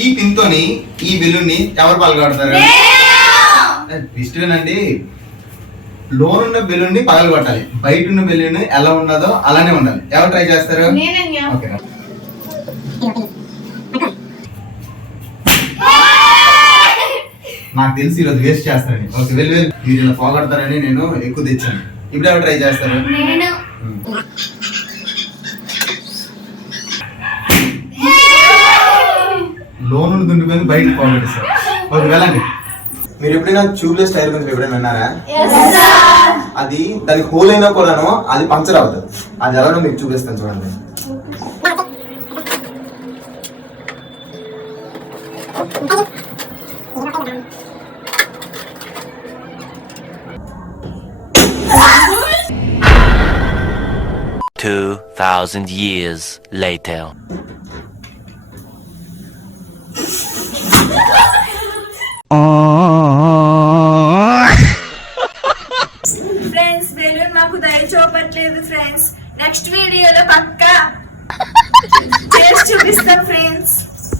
ఈ పిన్ తోని ఈ బెలూన్ ని ఎవరు పగలగొడతారు? ఇష్టమేనండి. లోనున్న బెలూన్ ని పగలగొట్టాలి, బయట ఉన్న బెలూన్ ఎలా ఉన్నదో అలానే ఉండాలి. ఎవరు ట్రై చేస్తారు? ఓకే, నాకు తెలిసి ఈరోజు వేస్ట్ చేస్తారని. ఓకే, వెళ్ళి మీరు ఇలా పోగొడతారని నేను ఎక్కువ తెచ్చాను. ఇప్పుడు ఎవరు ట్రై చేస్తారు? లోను దుండిపోయింది, బయట పోగొట్టేస్తారు. ఓకే, వెళ్ళండి. మీరు ఎప్పుడైనా ట్యూబ్లెస్ టైర్ గురించి ఎప్పుడైనా విన్నారా? అది దానికి హోల్ అయినా కూడాను అది పంచర్ అవుతుంది. అది ఎలాగో మీకు చూపిస్తాను చూడండి. $2,000 years later. ఫ్రెండ్స్, బెలూన్ మాకు దయ చూపట్లేదు ఫ్రెండ్స్. నెక్స్ట్ వీడియోలో పక్కా చేసి చూపిస్తాం ఫ్రెండ్స్.